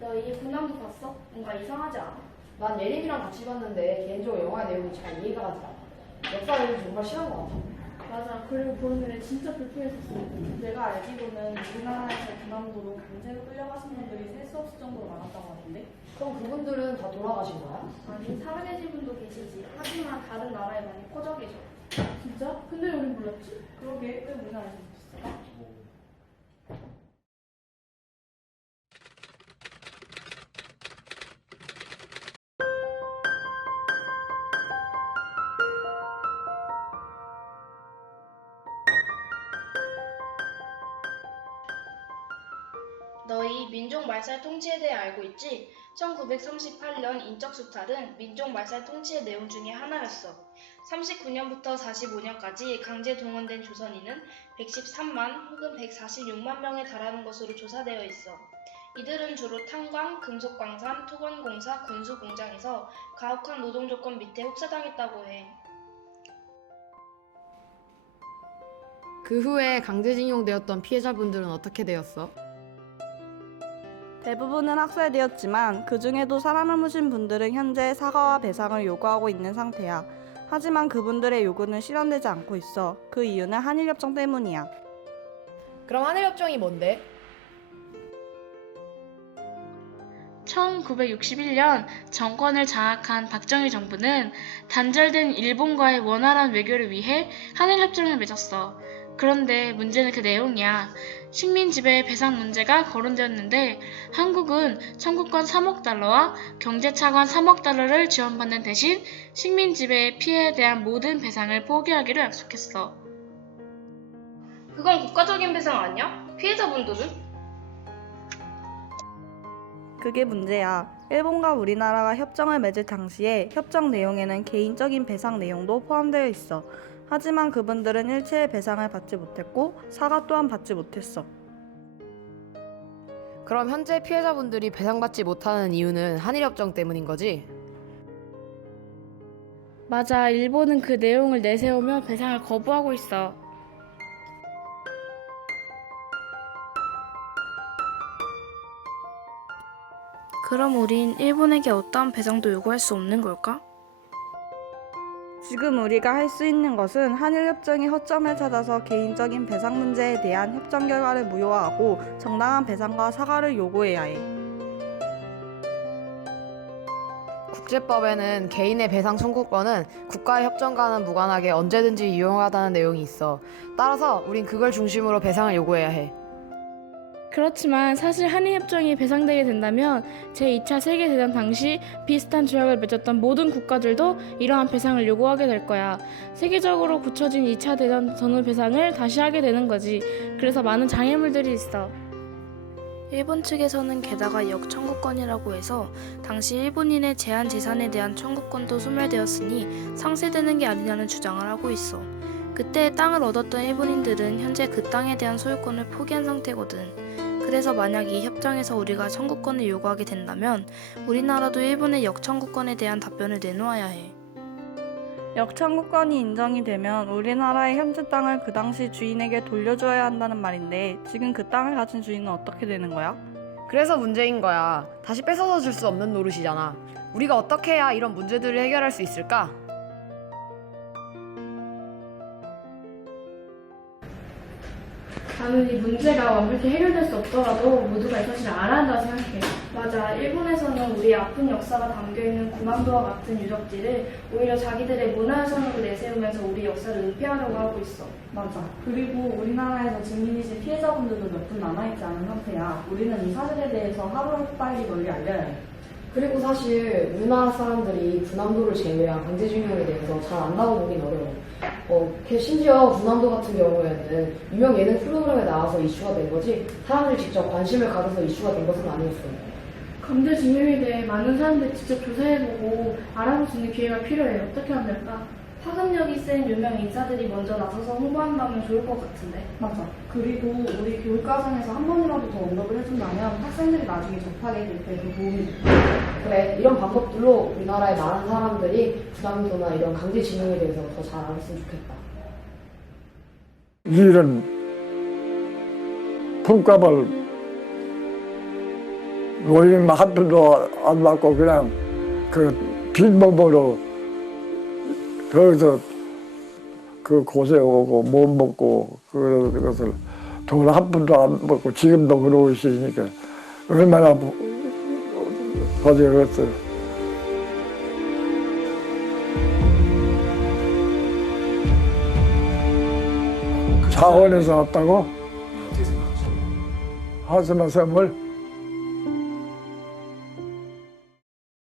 너 이 군함도 봤어? 뭔가 이상하지 않아? 난 예림이랑 같이 봤는데 개인적으로 영화의 내용이 잘 이해가 가지 않아. 역사 내용이 정말 심한 것 같아. 맞아. 그리고 보는 내내 진짜 불편했었어. 내가 알기로는 우리나라에서 군함도로 강제로 끌려가신 분들이 셀 수 없을 정도로 많았다고 하던데? 그럼 그분들은 다 돌아가신 거야? 아니, 살아계신 분도 계시지. 하지만 다른 나라에 많이 퍼져 계셔. 진짜? 근데 우린 몰랐지? 그러게, 왜 우리나라에서 못했어? 너희 민족 말살 통치에 대해 알고 있지? 1938년 인적 수탈은 민족 말살 통치의 내용 중에 하나였어. 39년부터 45년까지 강제 동원된 조선인은 113만 혹은 146만 명에 달하는 것으로 조사되어 있어. 이들은 주로 탄광, 금속광산, 토건공사, 군수공장에서 가혹한 노동 조건 밑에 혹사당했다고 해. 그 후에 강제징용되었던 피해자분들은 어떻게 되었어? 대부분은 학살되었지만 그 중에도 살아남으신 분들은 현재 사과와 배상을 요구하고 있는 상태야. 하지만 그분들의 요구는 실현되지 않고 있어. 그 이유는 한일협정 때문이야. 그럼 한일협정이 뭔데? 1961년 정권을 장악한 박정희 정부는 단절된 일본과의 원활한 외교를 위해 한일협정을 맺었어. 그런데 문제는 그 내용이야. 식민 지배 배상 문제가 거론되었는데 한국은 청구권 3억 달러와 경제 차관 3억 달러를 지원받는 대신 식민 지배의 피해에 대한 모든 배상을 포기하기로 약속했어. 그건 국가적인 배상 아니야? 피해자분들은? 그게 문제야. 일본과 우리나라가 협정을 맺을 당시에 협정 내용에는 개인적인 배상 내용도 포함되어 있어. 하지만 그분들은 일체의 배상을 받지 못했고 사과 또한 받지 못했어. 그럼 현재 피해자분들이 배상받지 못하는 이유는 한일협정 때문인 거지? 맞아, 일본은 그 내용을 내세우며 배상을 거부하고 있어. 그럼 우린 일본에게 어떠한 배상도 요구할 수 없는 걸까? 지금 우리가 할 수 있는 것은 한일협정이 허점을 찾아서 개인적인 배상 문제에 대한 협정 결과를 무효화하고 정당한 배상과 사과를 요구해야 해. 국제법에는 개인의 배상 청구권은 국가의 협정과는 무관하게 언제든지 유용하다는 내용이 있어. 따라서 우린 그걸 중심으로 배상을 요구해야 해. 그렇지만 사실 한일협정이 배상되게 된다면 제2차 세계대전 당시 비슷한 조약을 맺었던 모든 국가들도 이러한 배상을 요구하게 될 거야. 세계적으로 굳혀진 2차 대전 전후 배상을 다시 하게 되는 거지. 그래서 많은 장애물들이 있어. 일본 측에서는 게다가 역청구권이라고 해서 당시 일본인의 제한 재산에 대한 청구권도 소멸되었으니 상쇄되는 게 아니냐는 주장을 하고 있어. 그때 땅을 얻었던 일본인들은 현재 그 땅에 대한 소유권을 포기한 상태거든. 그래서 만약 이 협정에서 우리가 청구권을 요구하게 된다면 우리나라도 일본의 역청구권에 대한 답변을 내놓아야 해. 역청구권이 인정이 되면 우리나라의 현재 땅을 그 당시 주인에게 돌려줘야 한다는 말인데 지금 그 땅을 가진 주인은 어떻게 되는 거야? 그래서 문제인 거야. 다시 뺏어서 줄 수 없는 노릇이잖아. 우리가 어떻게 해야 이런 문제들을 해결할 수 있을까? 나는 이 문제가 완벽히 해결될 수 없더라도 모두가 이 사실을 알아야 한다고 생각해. 맞아. 일본에서는 우리의 아픈 역사가 담겨있는 군함도와 같은 유적지를 오히려 자기들의 문화유산으로 내세우면서 우리 역사를 은폐하려고 하고 있어. 맞아. 그리고 우리나라에서 증민이신 피해자분들도 몇 분 남아있지 않은 상태야. 우리는 이 사실에 대해서 하루빨리 널리 알려야 해. 그리고 사실 우리나라 사람들이 군함도를 제외한 강제징용에 대해서 잘 안다고 보긴 어려워. 심지어 군함도 같은 경우에는 유명 예능 프로그램에 나와서 이슈가 된 거지 사람들이 직접 관심을 가져서 이슈가 된 것은 아니었어. 강제징용에 대해 많은 사람들이 직접 조사해보고 알아볼 수 있는 기회가 필요해. 어떻게 하면 될까? 파급력이 센 유명 인사들이 먼저 나서서 홍보한다면 좋을 것 같은데. 맞아. 그리고 우리 교육과정에서 한 번이라도 더 언급을 해준다면 학생들이 나중에 접하게 될 때 그 도움이 돼. 그래, 이런 방법들로 우리나라의 많은 사람들이 군함도나 이런 강제징용에 대해서 더 잘 알았으면 좋겠다. 이런 통값을 노임 한 푼도 안 받고 그냥 그 빈몸으로 거기서 그 곳에 오고 못 먹고 그것을 돈 한 푼도 안 먹고 지금도 그러고 있으니까 얼마나 고생했어요. 차원에서 왔다고? 어떻게 생각하세요? 하지마 선물